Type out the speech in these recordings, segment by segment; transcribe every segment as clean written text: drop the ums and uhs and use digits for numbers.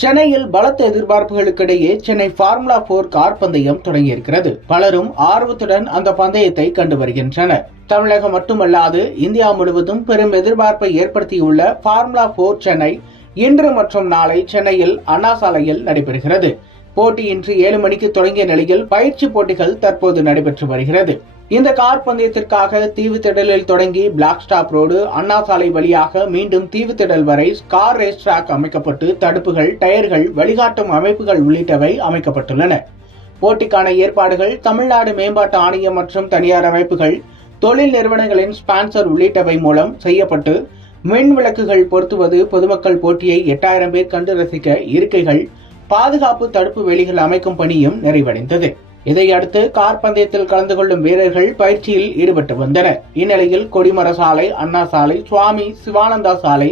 சென்னையில் பலத்த எதிர்பார்ப்புகளுக்கிடையே Chennai formula 4 car பந்தயம் தொடங்கியிருக்கிறது. பலரும் ஆர்வத்துடன் அந்த பந்தயத்தை கண்டு வருகின்றனர். தமிழகம் மட்டுமல்லாது இந்தியா முழுவதும் பெரும் எதிர்பார்ப்பை ஏற்படுத்தியுள்ள ஃபார்முலா 4 சென்னை இன்று மற்றும் நாளை சென்னையில் அண்ணா சாலையில் நடைபெறுகிறது. போட்டி இன்று 7 மணிக்கு தொடங்கிய நிலையில் பயிற்சி போட்டிகள் தற்போது நடைபெற்று வருகிறது. இந்த கார் பந்தயத்திற்காக தீவுத்திடலில் தொடங்கி பிளாக் ஸ்டாப் ரோடு, அண்ணா சாலை வழியாக மீண்டும் தீவுத்திடல் வரை கார் ரேஸ் டிராக் அமைக்கப்பட்டு தடுப்புகள், டயர்கள், வழிகாட்டும் அமைப்புகள் உள்ளிட்டவை அமைக்கப்பட்டுள்ளன. போட்டிக்கான ஏற்பாடுகள் தமிழ்நாடு மேம்பாட்டு ஆணையம் மற்றும் தனியார் அமைப்புகள், தொழில் நிறுவனங்களின் ஸ்பான்சர் உள்ளிட்டவை மூலம் செய்யப்பட்டு மின் விளக்குகள் பொருத்துவது, பொதுமக்கள் போட்டியை 8000 பேர் கண்டு ரசிக்க இருக்கைகள், பாதுகாப்பு தடுப்பு வேலிகள் அமைக்கும் பணியும் நிறைவடைந்தது. இதையடுத்து கார் பந்தயத்தில் கலந்து கொள்ளும் வீரர்கள் பயிற்சியில் ஈடுபட்டு வந்தனர். இந்நிலையில் கொடிமர சாலை, அண்ணா சாலை, சுவாமி சிவானந்தா சாலை,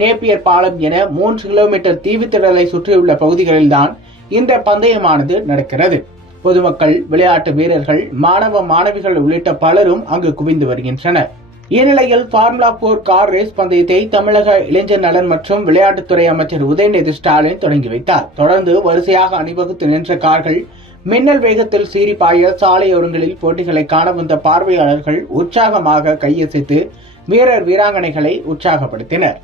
நேப்பியர் பாலம் என 3 கிலோமீட்டர் தீவுத்திடலை சுற்றியுள்ள பகுதிகளில்தான் இந்த பந்தயமானது நடக்கிறது. பொதுமக்கள், விளையாட்டு வீரர்கள், மாணவ மாணவிகள் உள்ளிட்ட பலரும் அங்கு குவிந்து வருகின்றனர். இந்நிலையில் ஃபார்முலா 4 கார் ரேஸ் பந்தயத்தை தமிழக இளைஞர் நலன் மற்றும் விளையாட்டுத்துறை அமைச்சர் உதயநிதி ஸ்டாலின் தொடங்கி வைத்தார். தொடர்ந்து வரிசையாக அணிவகுத்து நின்ற கார்கள் மின்னல் வேகத்தில் சீறி பாய சாலையோரங்களில் போட்டிகளை காண வந்த பார்வையாளர்கள் உற்சாகமாக கையசைத்து வீரர் வீராங்கனைகளை உற்சாகப்படுத்தினர்.